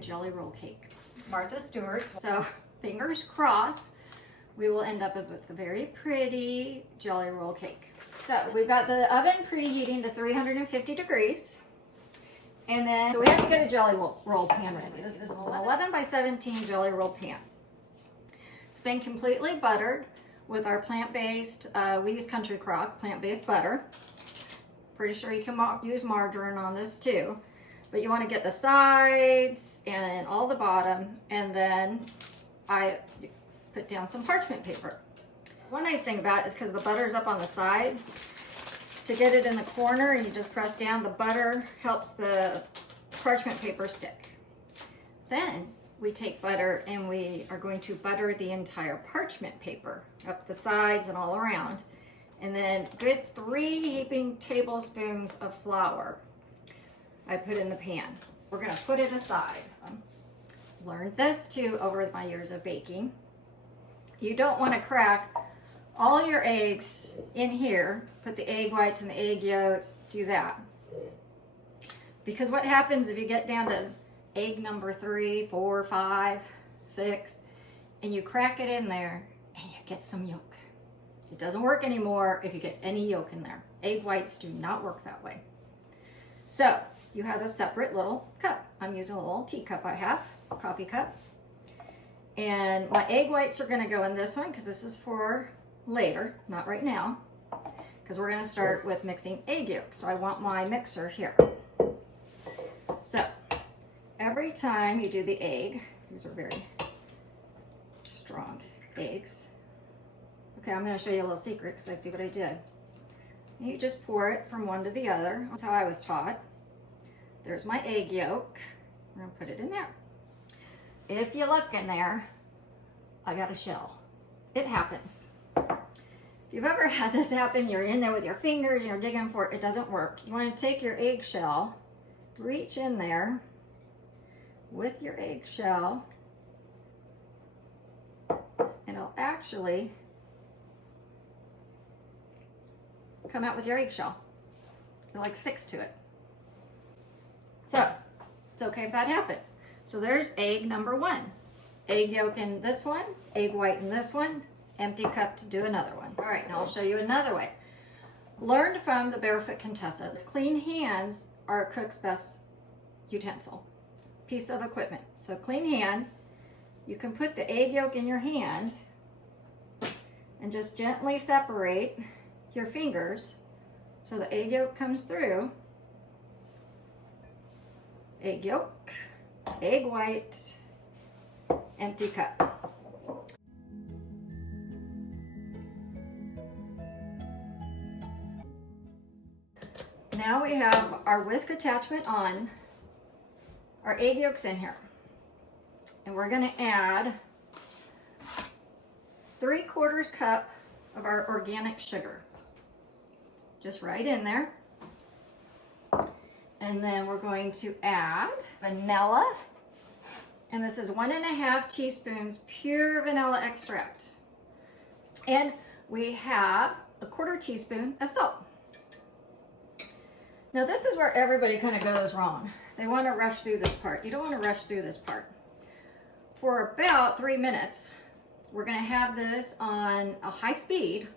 jelly roll cake. Martha Stewart. So fingers crossed, we will end up with a very pretty jelly roll cake. So we've got the oven preheating to 350 degrees. And then so we have to get a jelly roll pan ready. This is an 11 by 17 jelly roll pan. It's been completely buttered with our plant-based, we use Country Crock plant-based butter. Pretty sure you can use margarine on this too. But you want to get the sides and all the bottom, and then I put down some parchment paper. One nice thing about it is because the butter is up on the sides, to get it in the corner and you just press down, the butter helps the parchment paper stick. Then we take butter and we are going to butter the entire parchment paper up the sides and all around. And then good 3 heaping tablespoons of flour I put in the pan. We're gonna put it aside. Learned this too over my years of baking. You don't wanna crack all your eggs in here, put the egg whites and the egg yolks, do that. Because what happens if you get down to egg number 3, 4, 5, 6, and you crack it in there and you get some yolk. It doesn't work anymore if you get any yolk in there. Egg whites do not work that way. So you have a separate little cup. I'm using a little teacup I have, a coffee cup. And my egg whites are gonna go in this one because this is for later, not right now, because we're gonna start with mixing egg yolks. So I want my mixer here. So every time you do the egg, these are very strong eggs. Okay, I'm going to show you a little secret because I see what I did. You just pour it from one to the other. That's how I was taught. There's my egg yolk. I'm going to put it in there. If you look in there, I got a shell. It happens. If you've ever had this happen, you're in there with your fingers and you're digging for it, it doesn't work. You want to take your eggshell, reach in there with your eggshell, and it'll actually come out with your eggshell. It like sticks to it. So it's okay if that happens. So there's egg number 1. Egg yolk in this one, egg white in this one, empty cup to do another one. All right, now I'll show you another way. Learned from the Barefoot Contessa. Clean hands are a cook's best utensil, piece of equipment. So clean hands, you can put the egg yolk in your hand and just gently separate your fingers so the egg yolk comes through. Egg yolk, egg white, empty cup. Now we have our whisk attachment on, our egg yolks in here. And we're gonna add 3/4 cup of our organic sugar. Just right in there. And then we're going to add vanilla. And this is 1.5 teaspoons pure vanilla extract. And we have 1/4 teaspoon of salt. Now this is where everybody kind of goes wrong. They want to rush through this part. You don't want to rush through this part. For about 3 minutes, we're going to have this on a high speed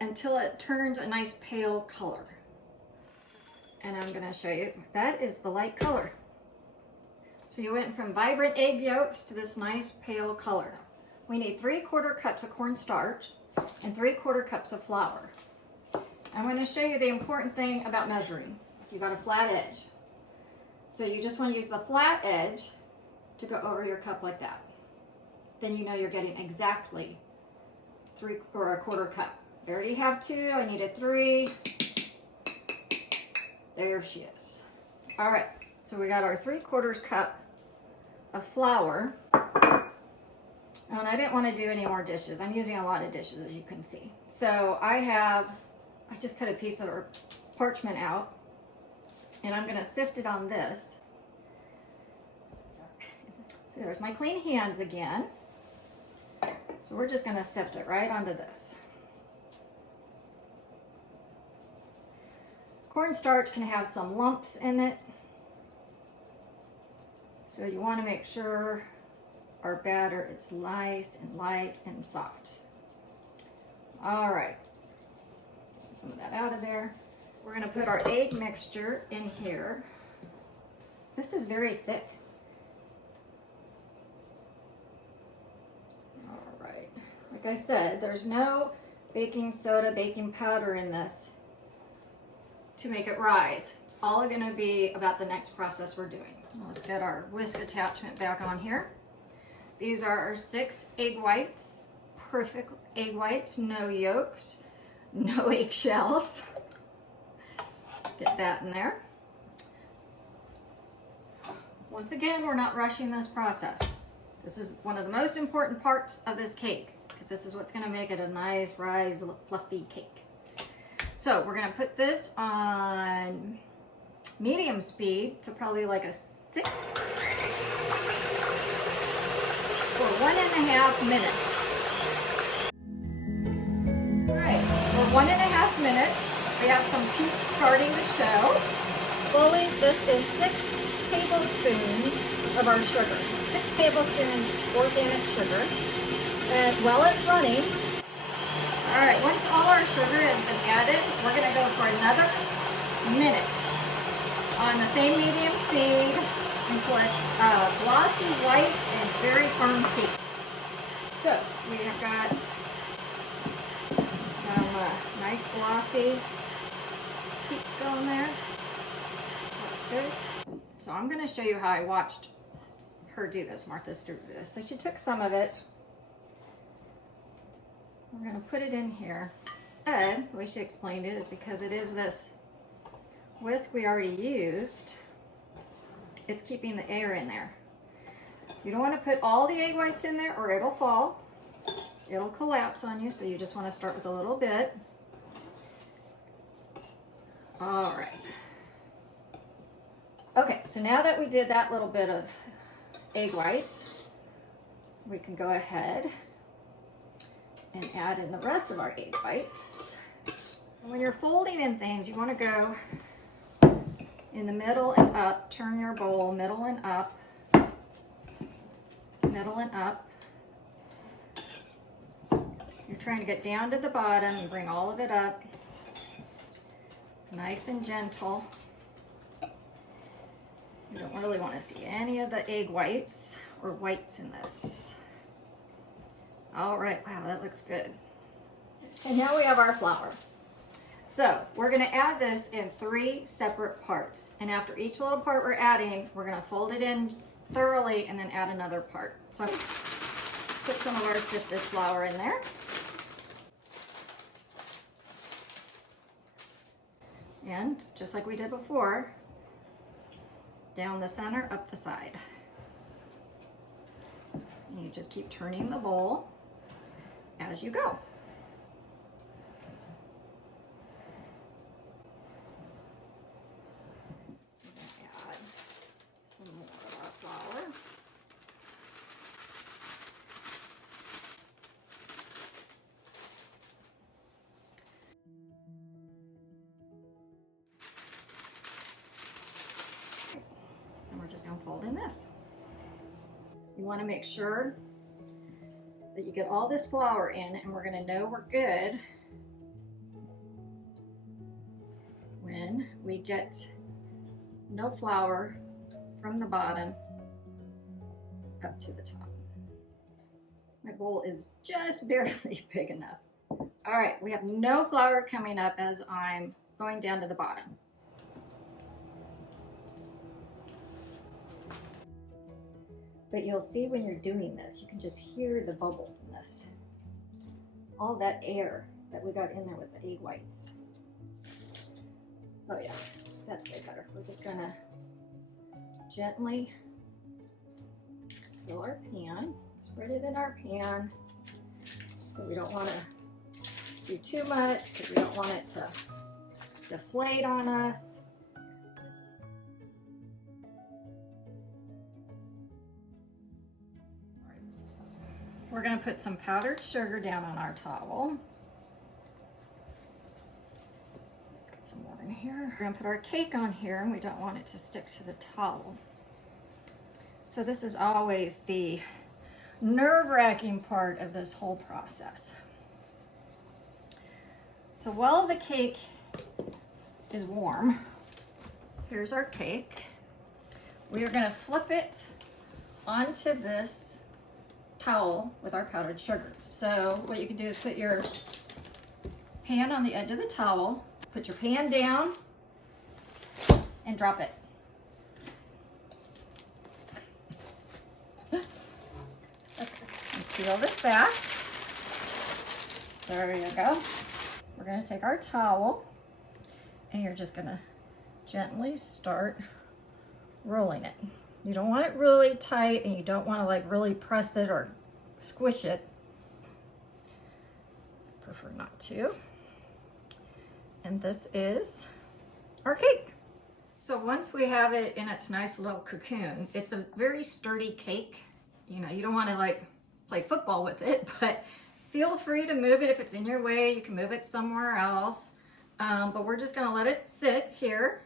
until it turns a nice pale color. And I'm going to show you, that is the light color. So you went from vibrant egg yolks to this nice pale color. We need 3/4 cups of cornstarch and 3/4 cups of flour. I'm going to show you the important thing about measuring. So you've got a flat edge. So you just want to use the flat edge to go over your cup like that. Then you know you're getting exactly 1/4 cup. I already have 2, I needed 3. There she is. All right, so we got our 3/4 cup of flour. And I didn't want to do any more dishes. I'm using a lot of dishes, as you can see. So I just cut a piece of parchment out, and I'm gonna sift it on this. So there's my clean hands again. So we're just gonna sift it right onto this. Cornstarch can have some lumps in it. So you want to make sure our batter is nice and light and soft. All right, get some of that out of there. We're going to put our egg mixture in here. This is very thick. All right, like I said, there's no baking soda, baking powder in this to make it rise. It's all going to be about the next process we're doing. Let's get our whisk attachment back on here. These are our 6 egg whites, perfect egg whites, no yolks, no eggshells. Get that in there. Once again, we're not rushing this process. This is one of the most important parts of this cake because this is what's going to make it a nice, rise, fluffy cake. So we're going to put this on medium speed, so probably like a 6 for 1.5 minutes. All right, for 1.5 minutes, we have some peaks starting to show. Slowly, this is 6 tablespoons of our sugar. 6 tablespoons organic sugar. And while it's running, all right, once all our sugar has been added, we're going to go for another minute on the same medium speed until it's glossy white and very firm cake. So we have got some nice glossy cake going there. Looks good. So I'm going to show you how I watched her do this, Martha Stewart do this. So she took some of it. We're going to put it in here. And the way she explained it is because it is this whisk we already used, it's keeping the air in there. You don't want to put all the egg whites in there or it'll fall. It'll collapse on you, so you just want to start with a little bit. All right. Okay, so now that we did that little bit of egg whites, we can go ahead and add in the rest of our egg whites. And when you're folding in things, you want to go in the middle and up. Turn your bowl middle and up, middle and up. You're trying to get down to the bottom and bring all of it up. Nice and gentle. You don't really want to see any of the egg whites or whites in this. All right, wow, that looks good. And now we have our flour. So we're going to add this in 3 separate parts. And after each little part we're adding, we're going to fold it in thoroughly and then add another part. So I'm going to put some of our sifted flour in there. And just like we did before, down the center, up the side. And you just keep turning the bowl as you go. Add some more of our flour. And we're just going to fold in this. You want to make sure that you get all this flour in, and we're going to know we're good when we get no flour from the bottom up to the top. My bowl is just barely big enough. All right, we have no flour coming up as I'm going down to the bottom. But you'll see when you're doing this, you can just hear the bubbles in this. All that air that we got in there with the egg whites. Oh yeah, that's way better. We're just gonna gently fill our pan, spread it in our pan. So we don't wanna do too much because we don't want it to deflate on us. We're going to put some powdered sugar down on our towel. Let's get some more in here. We're going to put our cake on here, and we don't want it to stick to the towel. So this is always the nerve-wracking part of this whole process. So while the cake is warm, here's our cake. We are gonna flip it onto this towel with our powdered sugar. So what you can do is put your pan on the edge of the towel, put your pan down, and drop it. Let's peel this back. There you go. We're gonna take our towel and you're just gonna gently start rolling it. You don't want it really tight and you don't want to like really press it or squish it. I prefer not to. And this is our cake. So once we have it in its nice little cocoon, it's a very sturdy cake. You know, you don't want to like play football with it, but feel free to move it if it's in your way. You can move it somewhere else. But we're just gonna let it sit here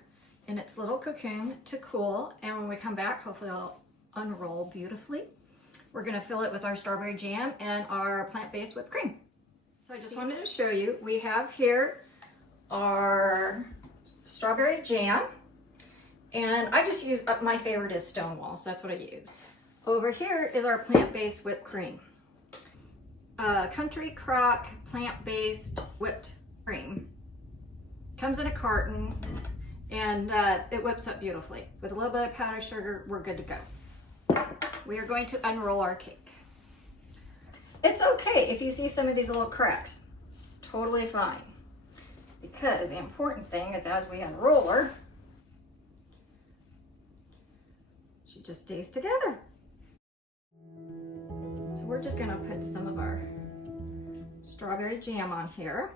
in its little cocoon to cool. And when we come back, hopefully it'll unroll beautifully. We're gonna fill it with our strawberry jam and our plant-based whipped cream. So I just wanted to show you, we have here our strawberry jam. And I just use, my favorite is Stonewall, so that's what I use. Over here is our plant-based whipped cream. Country Crock Plant-based whipped cream. Comes in a carton and it whips up beautifully. With a little bit of powdered sugar, we're good to go. We are going to unroll our cake. It's okay if you see some of these little cracks. Totally fine. Because the important thing is as we unroll her, she just stays together. So we're just gonna put some of our strawberry jam on here.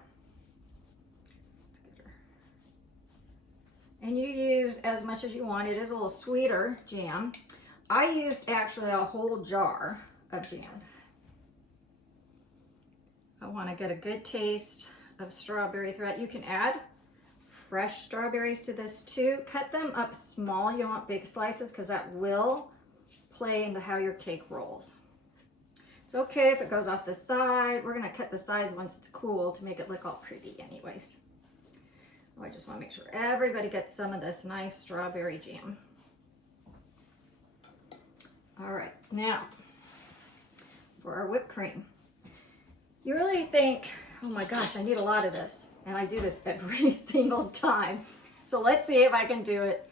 And you use as much as you want. It is a little sweeter jam. I used actually a whole jar of jam. I want to get a good taste of strawberry throughout. You can add fresh strawberries to this too. Cut them up small. You don't want big slices because that will play into how your cake rolls. It's okay if it goes off the side. We're going to cut the sides once it's cool to make it look all pretty anyways. Oh, I just want to make sure everybody gets some of this nice strawberry jam. All right, now for our whipped cream. You really think, oh my gosh, I need a lot of this. And I do this every single time. So let's see if I can do it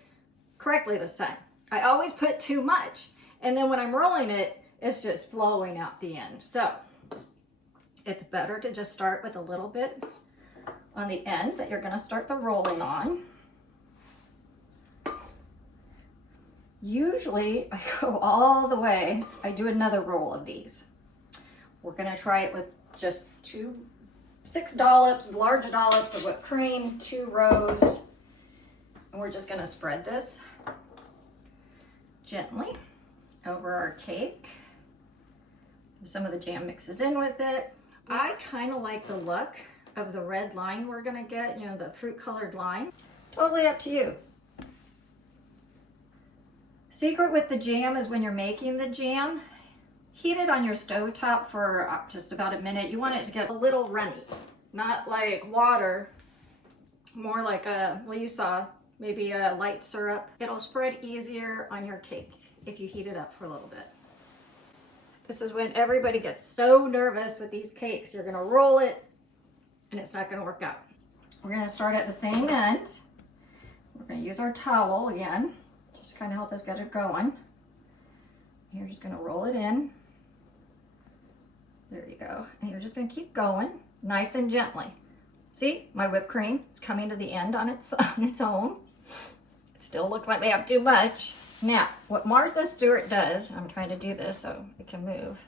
correctly this time. I always put too much. And then when I'm rolling it, it's just flowing out the end. So it's better to just start with a little bit on the end that you're going to start the rolling on. Usually I go all the way. I do another roll of these. We're going to try it with just 6 dollops, large dollops of whipped cream, 2 rows. And we're just going to spread this gently over our cake. Some of the jam mixes in with it. I kind of like the look of the red line we're gonna get, you know, the fruit colored line. Totally up to you. Secret with the jam is when you're making the jam, heat it on your stovetop for just about a minute. You want it to get a little runny, not like water, more like well, you saw, maybe a light syrup. It'll spread easier on your cake if you heat it up for a little bit. This is when everybody gets so nervous with these cakes. You're gonna roll it and it's not gonna work out. We're gonna start at the same end. We're gonna use our towel again, just kind of help us get it going. You're just gonna roll it in. There you go. And you're just gonna keep going, nice and gently. See, my whipped cream is coming to the end on its own. It still looks like we have too much. Now, what Martha Stewart does, I'm trying to do this so it can move.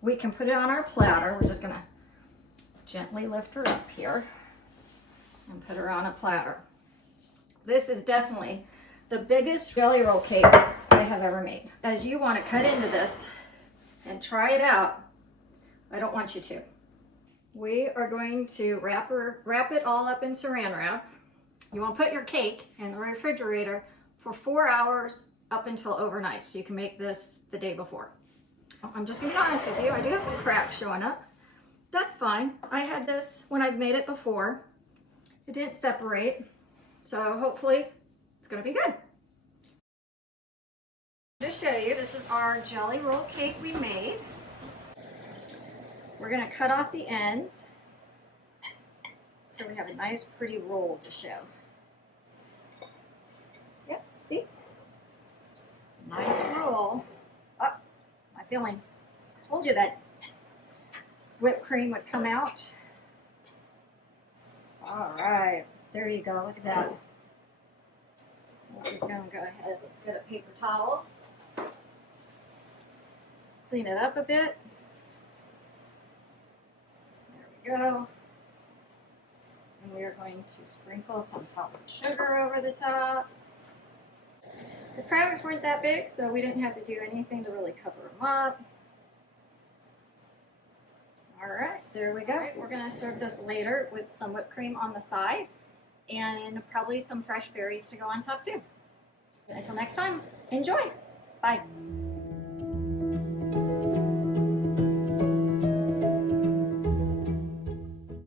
We can put it on our platter. We're just gonna gently lift her up here and put her on a platter. This is definitely the biggest jelly roll cake I have ever made. As you want to cut into this and try it out, I don't want you to. We are going to wrap it all up in saran wrap. You want to put your cake in the refrigerator for 4 hours up until overnight, so you can make this the day before. I'm just gonna be honest with you, I do have some cracks showing up. That's fine. I had this when I've made it before. It didn't separate, so hopefully it's gonna be good. To show you, this is our jelly roll cake we made. We're gonna cut off the ends so we have a nice pretty roll to show. Yep, see? Nice roll. Oh, my feeling. I told you that whipped cream would come out. All right, there you go, look at that. We're just gonna go ahead, let's get a paper towel. Clean it up a bit. There we go. And we are going to sprinkle some powdered sugar over the top. The cracks weren't that big, so we didn't have to do anything to really cover them up. All right, there we go. All right, we're gonna serve this later with some whipped cream on the side and probably some fresh berries to go on top too. Until next time, enjoy. Bye.